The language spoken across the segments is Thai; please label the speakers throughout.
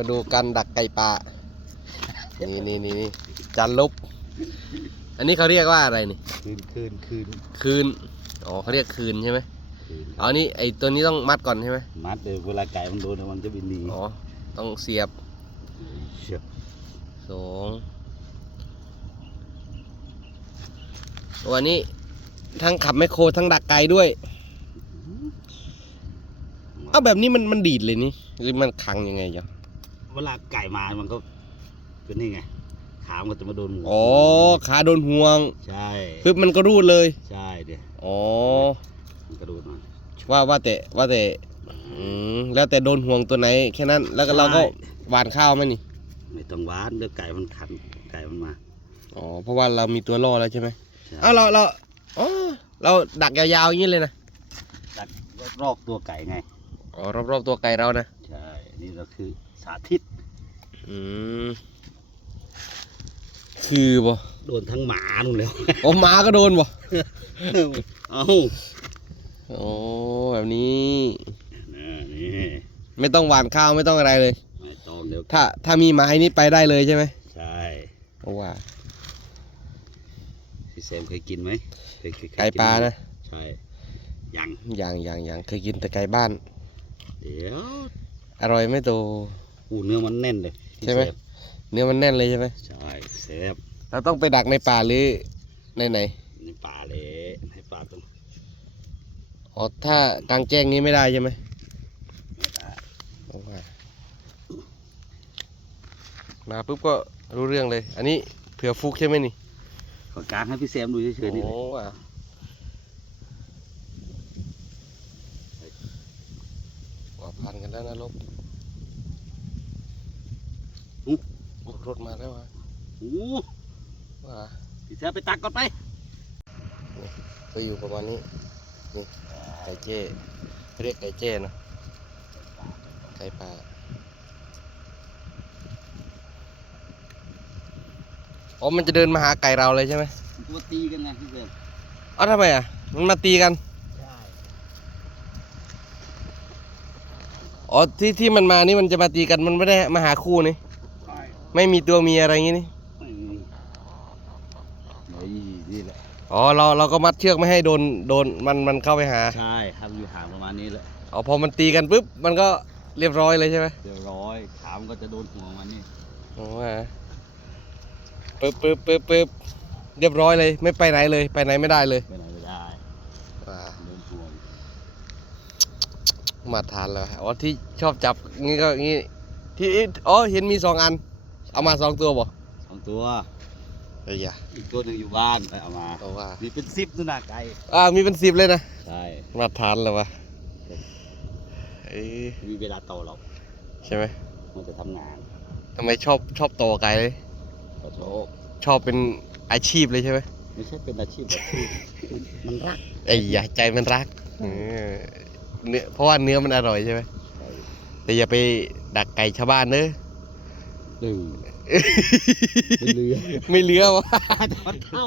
Speaker 1: มาดูกันดักไก่ป่า นี่นี่นี่นี่จันลบ อันนี้เขาเรียกว่าอะไรนี่
Speaker 2: คืนคืนคืน
Speaker 1: คืน อ๋อเขาเรียกคืนใช่ไหม
Speaker 2: คืน
Speaker 1: อ๋อนี่ไอตัวนี้ต้องมัดก่อนใช่ไหม
Speaker 2: มัดเลยเวลาไก่มันโดนมันจะบินหนี
Speaker 1: อ๋อ ต้องเสียบ
Speaker 2: เชี่ย
Speaker 1: สองวันนี้ทั้งขับแมคโครทั้งดักไก่ด้วย เอาแบบนี้มันมันดีดเลยนี่หรือมันขังยังไงจ๊ะ
Speaker 2: เวลาไก่มามันก็เป็นนี่ไงขามันก็จะมาโดนหมู
Speaker 1: อ๋อขาโดนห่วง
Speaker 2: ใช่
Speaker 1: ปึ๊บมันก็รูดเลย
Speaker 2: ใช่เดี๋ยว
Speaker 1: อ๋อ
Speaker 2: มันกระโดดมา
Speaker 1: ว่าว่าแต่ว่าแต่อืมแล้วแต่โดนห่วงตัวไหน แค่นั้นแล้วก็เราก็หวานข้าวไหมนี่
Speaker 2: ไม่ต้องหวานเดี๋ยวไก่มันขันไก่มันมา
Speaker 1: อ๋อเพราะว่าเรามีตัวล่อแล้วใช่ไหม
Speaker 2: ใช่
Speaker 1: เอ้าเราเราอ๋อเราดักยาวๆอย่างนี้เลยนะ
Speaker 2: ดักรอบๆตัวไก่ไง
Speaker 1: อ๋อรอบๆตัวไก่เรานะ
Speaker 2: ใช่นี่เราคือ สาธิต
Speaker 1: อืมคือบ่
Speaker 2: โดนทั้งหมานู่นแล้ว
Speaker 1: โอ้หมาก็โดนบ่
Speaker 2: เอ้า
Speaker 1: โอ้แบบนี้
Speaker 2: น่านี่
Speaker 1: ไม่ต้องหวานข้าวไม่ต้องอะไรเลย
Speaker 2: ไม่ต้องเดี๋ยว
Speaker 1: ถ้าถ้ามีไม้นี่ไปได้เลยใช่ไหม
Speaker 2: ใช่
Speaker 1: เพราะว่า
Speaker 2: พี่แซมเคยกินไหมเคยเคยเคย
Speaker 1: ไก่ปลานะ
Speaker 2: ใช่ยัง
Speaker 1: อย่างอย่างอย่างเคยกินแต่ไก่บ้าน
Speaker 2: เดี๋ยว
Speaker 1: อร่อยไหม่โต
Speaker 2: อูเนื้อมันแน่นเลยพี่
Speaker 1: ใช่ไหม
Speaker 2: แซ
Speaker 1: เนื้อมันแน่นเลยใช่ไหม
Speaker 2: ใช่แซบ
Speaker 1: เราต้องไปดักในป่าหรือในไหน
Speaker 2: ในป่าเลยในป่าต้อง
Speaker 1: อ๋อถ้ากลางแจ้งนี้ไม่ได้ใช่ไหม
Speaker 2: ในป่า
Speaker 1: เพราะว่ามาปุ๊บก็รู้เรื่องเลย อันนี้เผื่อฟุกใช่ไหมนี่
Speaker 2: ขอกลางให้พี่แซมดูเฉยๆนี่แหละ
Speaker 1: โอ้ว่ะว่าพันกันแล้วนะลบอุ๊ย รถมาแล้ววะ
Speaker 2: โอ้
Speaker 1: ว่า
Speaker 2: พี่แซมไปตักก่อนไป
Speaker 1: ก็อยู่ประมาณนี้นี่ไก่เจ้เรียกไก่เจ้เนอะไก่ป่าอ๋อมันจะเดินมาหาไก่เราเลยใช่ไหม
Speaker 2: ตัวตีกันไงพี่แซม
Speaker 1: เอ้าทำไมอะมันมาตีกัน
Speaker 2: ใช่
Speaker 1: อ๋อที่ที่มันมานี่มันจะมาตีกันมันไม่ได้มาหาคู่นี่
Speaker 2: ใช่
Speaker 1: ไม่มีตัวเมียอะไรอย่างงี้นี่
Speaker 2: ไม่มีนี่แหละ
Speaker 1: อ๋อเราเราก็มัดเชือกไม่ให้โดนโดนมันมันเข้าไปหา
Speaker 2: ใช่ทำอยู่ห่างประมาณนี้แหละ
Speaker 1: อ๋อพอมันตีกันปุ๊บมันก็เรียบร้อยเลยใช่ไหม
Speaker 2: เดี๋ยวร้อยขามนก็จะโดนหัวมันนี่
Speaker 1: อ๋อว่าปึ๊บปึ๊บปึ๊บปึ๊บเรียบร้อยเลย ไม่ไปไหนเลยไปไหนไม่ได้เลย
Speaker 2: ไปไหนไม่ได้
Speaker 1: อ่า
Speaker 2: โดนหัว
Speaker 1: มาทานแล้วอ๋อที่ชอบจับงี้ก็งี้ที่อ๋อเห็นมีสองอัน เอามาสองตัวบ่
Speaker 2: สองตัว
Speaker 1: เอ้ยอย่า
Speaker 2: อีกตัวหนึ่งอยู่บ้านไปเอามา
Speaker 1: เอาว่า
Speaker 2: มีเป็นสิบนู่นน่ะไก่
Speaker 1: อ่ามีเป็นสิบเลยนะ
Speaker 2: ใช่
Speaker 1: มาทานแล้ววะเอ้ย
Speaker 2: ไม่มีเวลาโตหรอก
Speaker 1: ใช่ไหม
Speaker 2: มันจะทำงาน
Speaker 1: ทำไมชอบชอบโตไกลเลย
Speaker 2: ขอโทษ
Speaker 1: ชอบเป็นอาชีพเลยใช่ไหม
Speaker 2: ไม่ใช่เป็นอาชีพแบบที่มันมันรัก
Speaker 1: ไอ้ยาใจมันรักเออเนื้อเพราะว่าเนื้อมันอร่อยใช่ไหมแต่อย่าไปดักไก่ชาวบ้านเนอะ
Speaker 2: หนึ่งเป็นเรือ
Speaker 1: ไม่เหลือวะ
Speaker 2: มันเข้า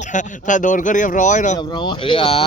Speaker 1: ถ้าโดนก็เรียบร้อยเนาะ
Speaker 2: เรียบร้อย
Speaker 1: เอออะ